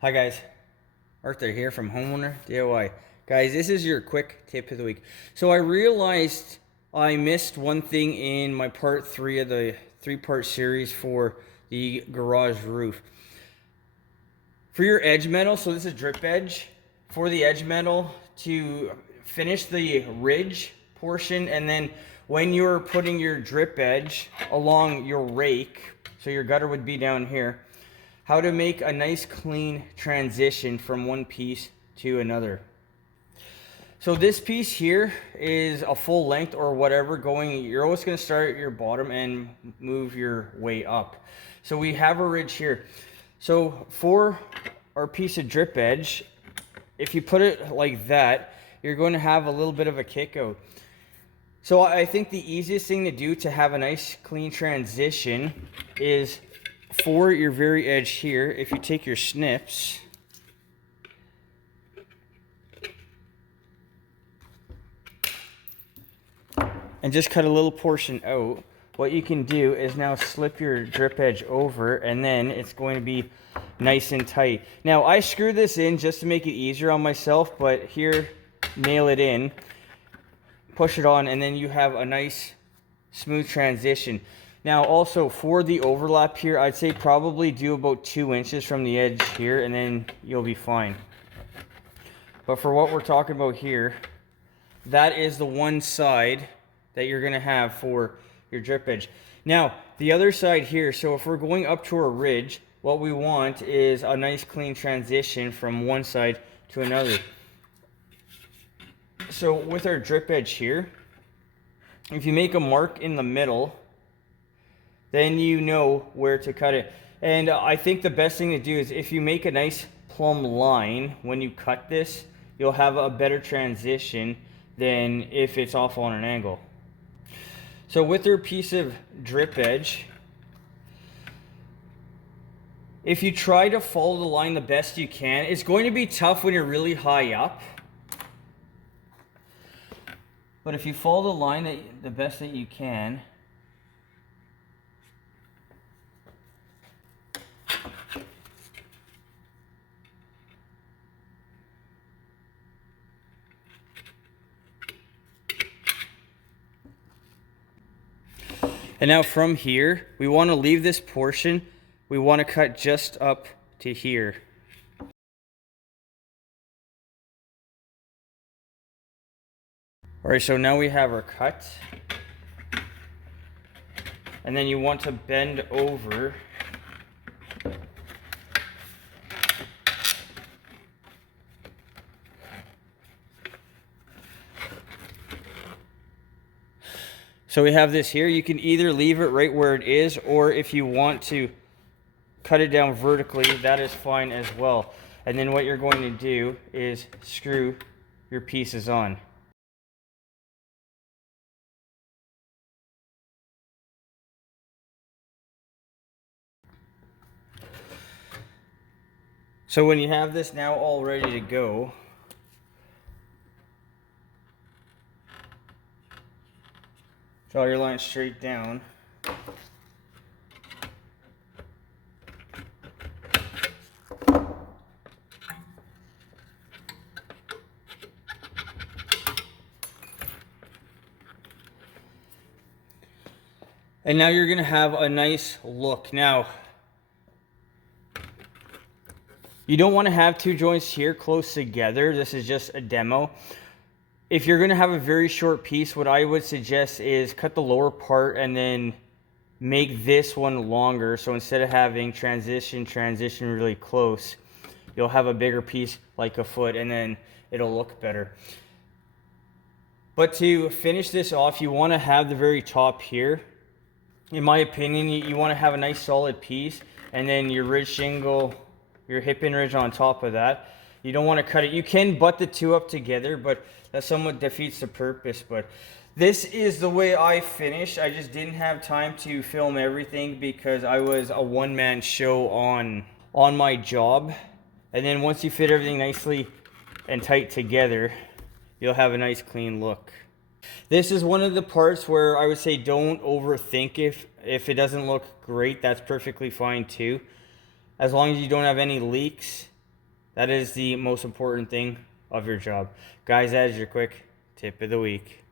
Hi guys, Arthur here from Homeowner DIY. Guys, this is your quick tip of the week. So I realized I missed one thing in my part 3 of the 3-part series for the garage roof. For your edge metal, so this is drip edge, for the edge metal to finish the ridge portion, and then when you're putting your drip edge along your rake, so your gutter would be down here, how to make a nice clean transition from one piece to another. So this piece here is a full length or whatever going, you're always going to start at your bottom and move your way up. So we have a ridge here. So for our piece of drip edge, if you put it like that, you're going to have a little bit of a kick out. So I think the easiest thing to do to have a nice clean transition is for your very edge here, if you take your snips and just cut a little portion out, what you can do is now slip your drip edge over, and then it's going to be nice and tight. Now I screw this in just to make it easier on myself, but here, nail it in, push it on, and then you have a nice smooth transition. Now also for the overlap here, I'd say probably do about 2 inches from the edge here, and then you'll be fine. But for what we're talking about here, that is the one side that you're going to have for your drip edge. Now the other side here, so if we're going up to a ridge, what we want is a nice clean transition from one side to another. So with our drip edge here, if you make a mark in the middle, then you know where to cut it. And I think the best thing to do is if you make a nice plumb line when you cut this, you'll have a better transition than if it's off on an angle. So with your piece of drip edge, if you try to follow the line the best you can, it's going to be tough when you're really high up. But if you follow the line the best that you can, and now from here, we want to leave this portion, we want to cut just up to here. Alright, so now we have our cut. And then you want to bend over. So we have this here. You can either leave it right where it is, or if you want to cut it down vertically, that is fine as well. And then what you're going to do is screw your pieces on. So when you have this now all ready to go, draw your line straight down. And now you're going to have a nice look. Now, you don't want to have two joints here close together. This is just a demo. If you're going to have a very short piece, what I would suggest is cut the lower part and then make this one longer. So instead of having transition really close, you'll have a bigger piece like a foot, and then it'll look better. But to finish this off, you want to have the very top here. In my opinion, you want to have a nice solid piece, and then your ridge shingle, your hip in ridge on top of that. You don't want to cut it. You can butt the two up together, but that somewhat defeats the purpose. But this is the way I finished. I just didn't have time to film everything because I was a one-man show on my job. And then once you fit everything nicely and tight together, you'll have a nice clean look. This is one of the parts where I would say don't overthink. If it doesn't look great, that's perfectly fine too. As long as you don't have any leaks That is the most important thing of your job. Guys, that is your quick tip of the week.